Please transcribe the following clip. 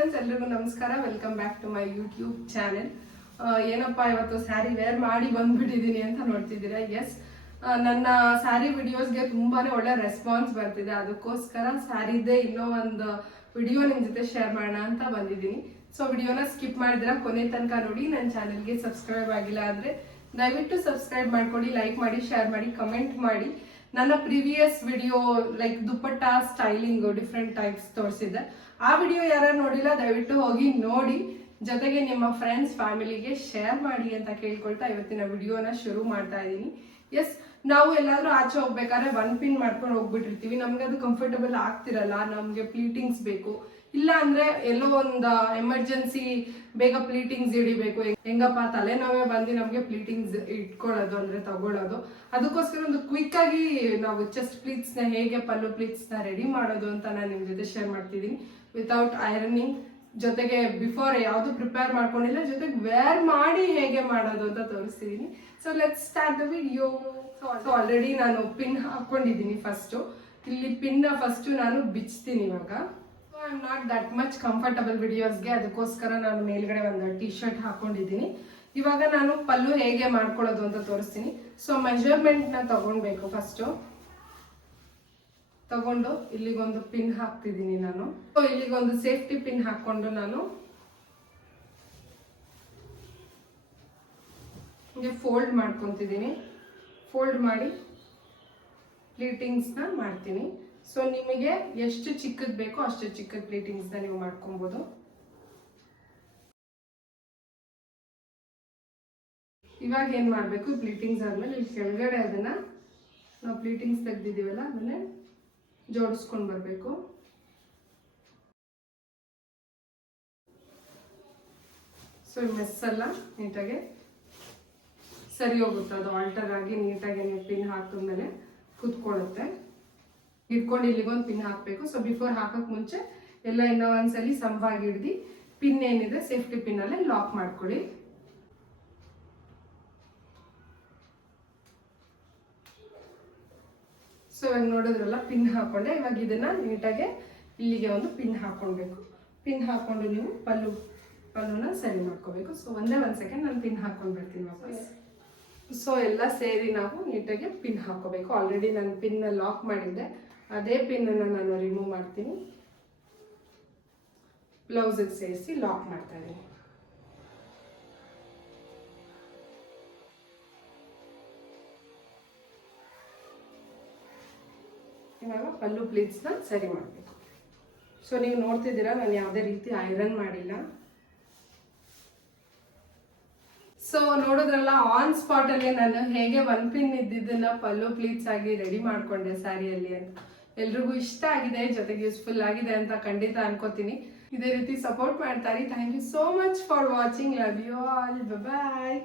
Friends, ಎಲ್ಲರಿಗೂ ನಮಸ್ಕಾರ. Welcome back to my YouTube channel. ಏನಪ್ಪ ಇವತ್ತು ಸ್ಯಾರಿ ವೇರ್ ಮಾಡಿ ಬಂದ್ಬಿಟ್ಟಿದ್ದೀನಿ ಅಂತ ನೋಡ್ತಿದ್ದೀರಾ. ಎಸ್, ನನ್ನ ಸ್ಯಾರಿ ವಿಡಿಯೋಸ್ಗೆ ತುಂಬಾನೇ ಒಳ್ಳೆ ರೆಸ್ಪಾನ್ಸ್ ಬರ್ತಿದೆ. ಅದಕ್ಕೋಸ್ಕರ ಸ್ಯಾರಿದೇ ಇನ್ನೂ ಒಂದು ವಿಡಿಯೋ ನಿಮ್ಮ ಜೊತೆ ಶೇರ್ ಮಾಡೋಣ ಅಂತ ಬಂದಿದ್ದೀನಿ. ಸೊ ವಿಡಿಯೋನ ಸ್ಕಿಪ್ ಮಾಡಿದ್ರೆ ಕೊನೆ ತನಕ ನೋಡಿ. ನನ್ನ ಚಾನೆಲ್ಗೆ ಸಬ್ಸ್ಕ್ರೈಬ್ ಆಗಿಲ್ಲ ಅಂದ್ರೆ ದಯವಿಟ್ಟು ಸಬ್ಸ್ಕ್ರೈಬ್ ಮಾಡ್ಕೊಳ್ಳಿ, ಲೈಕ್ ಮಾಡಿ, ಶೇರ್ ಮಾಡಿ, ಕಮೆಂಟ್ ಮಾಡಿ. ನನ್ನ ಪ್ರೀವಿಯಸ್ ವಿಡಿಯೋ ಲೈಕ್ ದುಪ್ಪಟ್ಟ ಸ್ಟೈಲಿಂಗ್ ಡಿಫ್ರೆಂಟ್ ಟೈಪ್ಸ್ ತೋರಿಸಿದ್ದೆ. ಆ ವಿಡಿಯೋ ಯಾರು ನೋಡಿಲ್ಲ ದಯವಿಟ್ಟು ಹೋಗಿ ನೋಡಿ, ಜೊತೆಗೆ ನಿಮ್ಮ ಫ್ರೆಂಡ್ಸ್ ಫ್ಯಾಮಿಲಿಗೆ ಶೇರ್ ಮಾಡಿ ಅಂತ ಕೇಳ್ಕೊಳ್ತಾ ಇವತ್ತಿನ ವಿಡಿಯೋನ ಶುರು ಮಾಡ್ತಾ ಇದ್ದೀನಿ. ಎಸ್, ನಾವು ಎಲ್ಲಾದ್ರೂ ಆಚೆ ಹೋಗ್ಬೇಕಾದ್ರೆ 1 ಪಿನ್ ಮಾಡ್ಕೊಂಡು ಹೋಗ್ಬಿಟ್ಟಿರ್ತೀವಿ. ನಮ್ಗೆ ಅದು ಕಂಫರ್ಟಬಲ್ ಆಗ್ತಿರಲ್ಲ, ನಮ್ಗೆ ಪ್ಲೀಟಿಂಗ್ಸ್ ಬೇಕು. ಇಲ್ಲ ಅಂದ್ರೆ ಎಲ್ಲೋ ಒಂದು ಎಮರ್ಜೆನ್ಸಿ ಬೇಗ ಪ್ಲೀಟಿಂಗ್ಸ್ ಹಿಡಿಬೇಕು. ಹೆಂಗಪ್ಪ ತಲೆನೋವೇ ಬಂದು ನಮ್ಗೆ ಪ್ಲೀಟಿಂಗ್ಸ್ ಇಟ್ಕೊಳ್ಳೋದು ಅಂದ್ರೆ ತಗೊಳ್ಳೋದು. ಅದಕ್ಕೋಸ್ಕರ ಒಂದು ಕ್ವಿಕ್ ಆಗಿ ನಾವು ಚೆಸ್ಟ್ ಪ್ಲೀಟ್ಸ್ ನ ಹೇಗೆ ಪಲ್ಲು ಪ್ಲೀಟ್ಸ್ ನ ರೆಡಿ ಮಾಡೋದು ಅಂತ ನಾನು ನಿಮ್ ಜೊತೆ ಶೇರ್ ಮಾಡ್ತಿದ್ದೀನಿ. ವಿತೌಟ್ ಐರನಿಂಗ್, ಜೊತೆಗೆ ಬಿಫೋರ್ ಯಾವುದು ಪ್ರಿಪೇರ್ ಮಾಡ್ಕೊಂಡಿಲ್ಲ, ಜೊತೆಗೆ ವೇರ್ ಮಾಡಿ ಹೇಗೆ ಮಾಡೋದು ಅಂತ ತೋರಿಸ್ತಿದ್ದೀನಿ. So let's start the video. So already ನಾನು ಪಿನ್ ಹಾಕೊಂಡಿದ್ದೀನಿ. ಇಲ್ಲಿ ಪಿನ್ ಫಸ್ಟ್ ನಾನು ಬಿಚ್ತೀನಿ. ಇವಾಗ I am not that much comfortable ವಿಡಿಯೋಸ್ಗೆ, ಅದಕ್ಕೋಸ್ಕರ ನಾನು ಮೇಲ್ಗಡೆ ಒಂದು ಟಿ ಶರ್ಟ್ ಹಾಕೊಂಡಿದ್ದೀನಿ. ಇವಾಗ ನಾನು ಪಲ್ಲು ಹೇಗೆ ಮಾಡ್ಕೊಳ್ಳೋದು ಅಂತ ತೋರಿಸ್ತೀನಿ. ಸೊ ಮೆಜರ್ಮೆಂಟ್ ನ ತಗೊಳ್ಬೇಕು. ತಗೊಂಡು ಇಲ್ಲಿಗೊಂದು ಪಿನ್ ಹಾಕ್ತಿದ್ದೀನಿ ನಾನು. ಸೊ ಇಲ್ಲಿಗೊಂದು ಸೇಫ್ಟಿ ಪಿನ್ ಹಾಕೊಂಡು ನಾನು ಹಿಂಗೆ ಫೋಲ್ಡ್ ಮಾಡ್ಕೊತಿದ್ದೀನಿ. ಫೋಲ್ಡ್ ಮಾಡಿ ಪ್ಲೀಟಿಂಗ್ಸ್ ನ ಮಾಡ್ತೀನಿ. ಸೊ ನಿಮಗೆ ಎಷ್ಟು ಚಿಕ್ಕದ್ ಬೇಕೋ ಅಷ್ಟು ಚಿಕ್ಕದ ಪ್ಲೀಟಿಂಗ್ಸ್ ನ ನೀವು ಮಾಡ್ಕೊಬಹುದು. ಇವಾಗ ಏನ್ ಮಾಡ್ಬೇಕು, ಪ್ಲೀಟಿಂಗ್ಸ್ ಆದ್ಮೇಲೆ ಇಲ್ಲಿ ಕೆಳಗಡೆ ಅದನ್ನ ನಾವು ಪ್ಲೀಟಿಂಗ್ಸ್ ತೆಗ್ದಿದೀವಲ್ಲ ಅದನ್ನೇ ಜೋಡಿಸ್ಕೊಂಡು ಬರ್ಬೇಕು. ಸೊ ಈ ಮೆಸ್ ಎಲ್ಲ ನೀಟಾಗಿ ಸರಿ ಹೋಗುತ್ತೆ. ಅದು ಆಲ್ಟರ್ ಆಗಿ ನೀಟಾಗಿ ನೀವು ಪಿನ್ ಹಾಕಿದ್ಮೇಲೆ ಕುತ್ಕೊಳ್ಳುತ್ತೆ. ಇಟ್ಕೊಂಡು ಇಲ್ಲಿಗೊಂದು ಪಿನ್ ಹಾಕಬೇಕು. ಸೊ ಬಿಫೋರ್ ಹಾಕಕ್ ಮುಂಚೆ ಎಲ್ಲ ಇನ್ನೂ ಒಂದ್ಸಲಿ ಸಂವಾಗಿ ಹಿಡ್ದು ಪಿನ್ ಏನಿದೆ ಸೇಫ್ಟಿ ಪಿನ್ ಅಲ್ಲೇ ಲಾಕ್ ಮಾಡ್ಕೊಳ್ಳಿ. ಸೊ ಇವಾಗ ನೋಡಿದ್ರಲ್ಲ ಪಿನ್ ಹಾಕೊಂಡೆ. ಇವಾಗ ಇದನ್ನ ನೀಟಾಗಿ ಇಲ್ಲಿಗೆ ಒಂದು ಪಿನ್ ಹಾಕೊಳ್ಬೇಕು. ಪಿನ್ ಹಾಕೊಂಡು ನೀವು ಪಲ್ಲುನ ಸರಿ ಮಾಡ್ಕೋಬೇಕು. ಸೊ ಒಂದೇ ಒಂದು ಸೆಕೆಂಡ್ ನಾನು ಪಿನ್ ಹಾಕೊಂಡು ಬರ್ತೀನಿ ವಾಪಸ್. ಸೊ ಎಲ್ಲ ಸೇರಿ ನಾವು ನೀಟಾಗಿ ಪಿನ್ ಹಾಕೋಬೇಕು. ಆಲ್ರೆಡಿ ನಾನು ಪಿನ್ ಲಾಕ್ ಮಾಡಿದ್ದೆ, ಅದೇ ಪಿನ್ ಅನ್ನು ನಾನು ರಿಮೂವ್ ಮಾಡ್ತೀನಿ. ಬ್ಲೌಸಿಗೆ ಸೇರಿಸಿ ಲಾಕ್ ಮಾಡ್ತಾ ಇದ್ದೀನಿ. ಇವಾಗ ಪಲ್ಲು ಪ್ಲೀಟ್ಸ್ ನ ಸರಿ ಮಾಡಬೇಕು. ಸೊ ನೀವು ನೋಡ್ತಿದ್ದೀರಾ, ನಾನು ಯಾವುದೇ ರೀತಿ ಐರನ್ ಮಾಡಿಲ್ಲ. ಸೊ ನೋಡೋದ್ರಲ್ಲ, ಆನ್ ಸ್ಪಾಟ್ ಅಲ್ಲಿ ನಾನು ಹೇಗೆ 1 ಪಿನ್ ಇದ್ದಿದ್ದನ್ನ ಪಲ್ಲು ಪ್ಲೀಟ್ಸ್ ಆಗಿ ರೆಡಿ ಮಾಡ್ಕೊಂಡೆ ಸ್ಯಾರಿಯಲ್ಲಿ ಅಂತ. ಎಲ್ರಿಗೂ ಇಷ್ಟ ಆಗಿದೆ, ಜೊತೆಗೆ ಯೂಸ್ಫುಲ್ ಆಗಿದೆ ಅಂತ ಖಂಡಿತ ಅನ್ಕೋತೀನಿ. ಇದೇ ರೀತಿ ಸಪೋರ್ಟ್ ಮಾಡ್ತಾರೆ. Thank you so much for watching. Love you all. Bye.